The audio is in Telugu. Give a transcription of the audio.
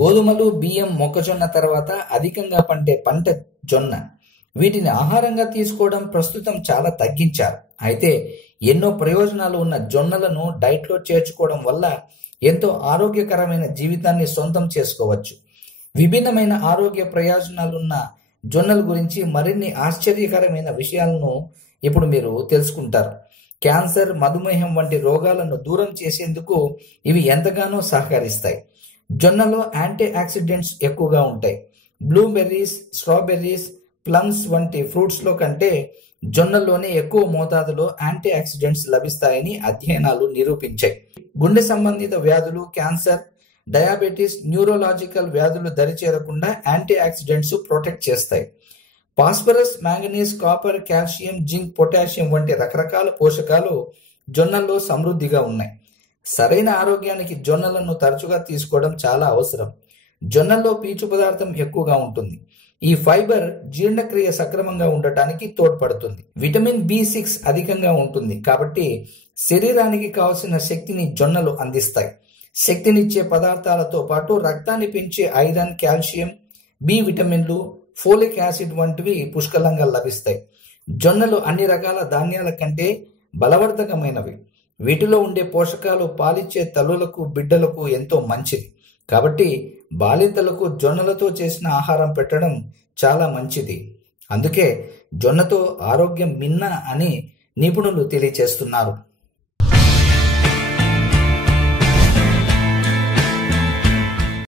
గోధుమలు, బియ్యం, మొక్కజొన్న తర్వాత అధికంగా పండే పంట జొన్న. వీటిని ఆహారంగా తీసుకోవడం ప్రస్తుతం చాలా తగ్గించారు. అయితే ఎన్నో ప్రయోజనాలు ఉన్న జొన్నలను డైట్లో చేర్చుకోవడం వల్ల ఎంతో ఆరోగ్యకరమైన జీవితాన్ని సొంతం చేసుకోవచ్చు. విభిన్నమైన ఆరోగ్య ప్రయోజనాలున్న జొన్నల గురించి మరిన్ని ఆశ్చర్యకరమైన విషయాలను ఇప్పుడు మీరు తెలుసుకుంటారు. క్యాన్సర్, మధుమేహం వంటి రోగాలను దూరం చేసేందుకు ఇవి ఎంతగానో సహకరిస్తాయి. జొన్నలో యాంటీ ఆక్సిడెంట్స్ ఎక్కువగా ఉంటాయి. బ్లూబెర్రీస్, స్ట్రాబెర్రీస్, ప్లమ్స్ వంటి ఫ్రూట్స్లో కంటే జొన్నల్లోనే ఎక్కువ మోతాదులో యాంటీ ఆక్సిడెంట్స్ లభిస్తాయని అధ్యయనాలు నిరూపించాయి. గుండె సంబంధిత వ్యాధులు, క్యాన్సర్, డయాబెటీస్, న్యూరోలాజికల్ వ్యాధులు దరిచేరకుండా యాంటీ ఆక్సిడెంట్స్ ప్రొటెక్ట్ చేస్తాయి. Phosphorus, manganese, copper, calcium, zinc, potassium వంటి రకరకాల పోషకాలు జొన్నల్లో సమృద్ధిగా ఉన్నాయి. సరైన ఆరోగ్యానికి జొన్నలను తరచుగా తీసుకోవడం చాలా అవసరం. జొన్నల్లో పీచు పదార్థం ఎక్కువగా ఉంటుంది. ఈ ఫైబర్ జీర్ణక్రియ సక్రమంగా ఉండటానికి తోడ్పడుతుంది. విటమిన్ B6 అధికంగా ఉంటుంది కాబట్టి శరీరానికి కావలసిన శక్తిని జొన్నలు అందిస్తాయి. శక్తినిచ్చే పదార్థాలతో పాటు రక్తాన్ని పెంచే ఐరన్, కాల్షియం, బి విటమిన్లు, ఫోలిక్ యాసిడ్ వంటివి పుష్కలంగా లభిస్తాయి. జొన్నలు అన్ని రకాల ధాన్యాల కంటే బలవర్ధకమైనవి. వీటిలో ఉండే పోషకాలు పాలిచ్చే తల్లులకు, బిడ్డలకు ఎంతో మంచిది. కాబట్టి బాలింతలకు జొన్నలతో చేసిన ఆహారం పెట్టడం చాలా మంచిది. అందుకే జొన్నతో ఆరోగ్యం మిన్న అని నిపుణులు తెలియచేస్తున్నారు.